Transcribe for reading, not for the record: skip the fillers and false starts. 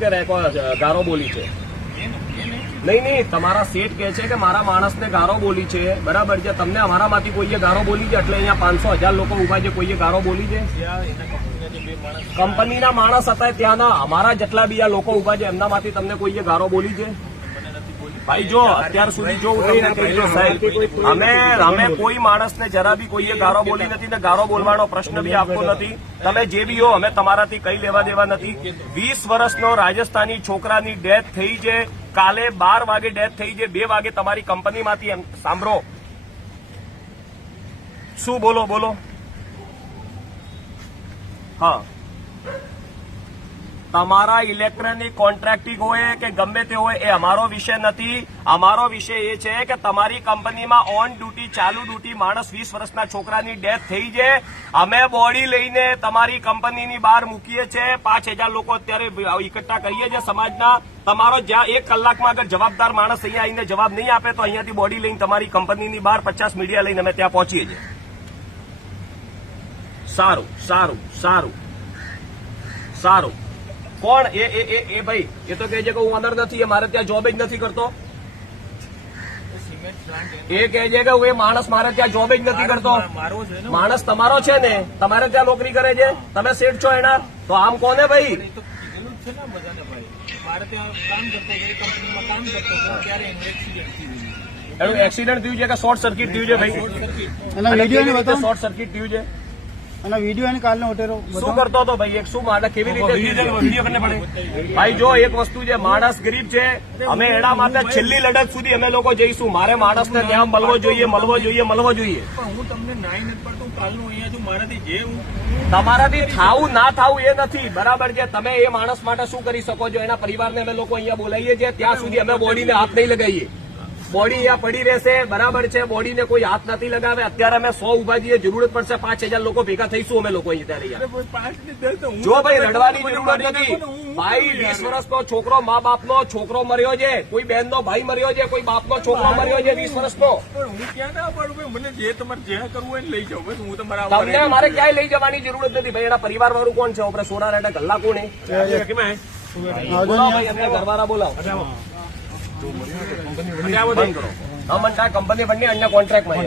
શું કે ગારો બોલી છે? નહીં, તમારા શેઠ કહે છે કે મારા માણસને ગારો બોલી છે, બરાબર છે? તમને અમારામાંથી કોઈએ ગારો બોલી છે? એટલે અહીંયા 500,000 લોકો ઉભા છે, કોઈએ ગારો બોલી છે? કંપનીના માણસ હતા ત્યાંના, અમારા જેટલા બી આ લોકો ઉભા છે એમનામાંથી તમને કોઈએ ગારો બોલી છે? ભાઈ જો અત્યાર સુધી જો સાહેબ અમે કોઈ માણસને જરા બી કોઈએ ગારો બોલી નથી ને ગારો બોલવાનો પ્રશ્ન બી આપતો નથી. તમે જે બી હો, અમે તમારાથી કઈ લેવા દેવા નથી. 20 વર્ષનો રાજસ્થાની છોકરાની ડેથ થઈ છે, કાલે 12 વાગે ડેથ થઈ છે, 2 વાગે તમારી કંપનીમાંથી એમ સાંભળો શું બોલો. હા, તમારા ઇલેક્ટ્રોનિક કોન્ટ્રાક્ટિંગ હોય કે ગમે તે હોય એ અમારો વિષય નથી. અમારો વિષય એ છે કે તમારી કંપનીમાં ઓન ડ્યુટી ચાલુ ડ્યુટી માણસ 20 વર્ષના છોકરાની ડેથ થઈ છે. અમે બોડી લઈને તમારી કંપનીની બહાર મૂકીએ છીએ. 5,000 લોકો અત્યારે એકઠા કરીએ છીએ સમાજના. તમારો જ્યાં 1 કલાકમાં અગર જવાબદાર માણસ અહીંયા આવીને જવાબ નહીં આપે તો અહીંયાથી બોડી લઈને તમારી કંપનીની બહાર 50 મીડિયા લઈને અમે ત્યાં પહોંચીએ છીએ. સારું. કોણ એ ભાઈ? એ તો કહે છે કે હું ઓનર નથી, એ મારે ત્યાં જોબ જ નથી કરતો. એ કહે છે કે હું એ માણસ મારે ત્યાં જોબ જ નથી કરતો. માણસ તમારો છે ને, તમારે ત્યાં નોકરી કરે છે, તમે શેઠ છો એના, તો આમ કોને ભાઈ? એનું એક્સિડન્ટ થયું છે કે શોર્ટ સર્કિટ થયું છે ભાઈ? શોર્ટ સર્કિટ થયું છે અને વિડીયો એને કાલનો ઉતેરો શું કરતો હતો ભાઈ? એક શું માટે કેવી રીતે ભાઈ? જો એક વસ્તુ છે, માણસ ગરીબ છે, અમે એના માટે છેલ્લી લડત સુધી અમે લોકો જઈશું. મારે માણસને ત્યાં મળવો જોઈએ. હું તમને નાઈ નથી પડતું, કાલનું અહીંયા છું, મારાથી જે તમારાથી થાવું ના થાવું એ નથી, બરાબર છે? તમે એ માણસ માટે શું કરી શકો છો? એના પરિવારને અમે લોકો અહીંયા બોલાવીએ છીએ, ત્યાં સુધી અમે બોડીને હાથ નહીં લગાવીએ. બોડી અહીંયા પડી રહેશે, બરાબર છે? બોડીને કોઈ હાથ નથી લગાવે. અત્યારે અમે 100 ઉભા છીએ, જરૂરત પડશે 5,000 લોકો ભેગા થઈશું અમે લોકો અહીંયા. જો ભાઈ રડવાની જરૂરત નથી ભાઈ. 20 વર્ષનો છોકરો, મા બાપનો છોકરો મર્યો છે, કોઈ બહેનનો ભાઈ મર્યો છે, કોઈ બાપનો છોકરો મર્યો છે 20 વર્ષનો. હું ક્યાં ના પાડું? મને જે તમારે જે કરવું હોય લઈ જાઓ. બસ હું તમારા તમને અમારે ક્યાંય લઈ જવાની જરૂરત નથી ભાઈ. એના પરિવાર વાળું કોણ છે? આપણે સોના રેટા ગલ્લા કોણ? ઘરવાળા બોલાવો. કંપની બંને અન્ય કોન્ટ્રાક્ટમાં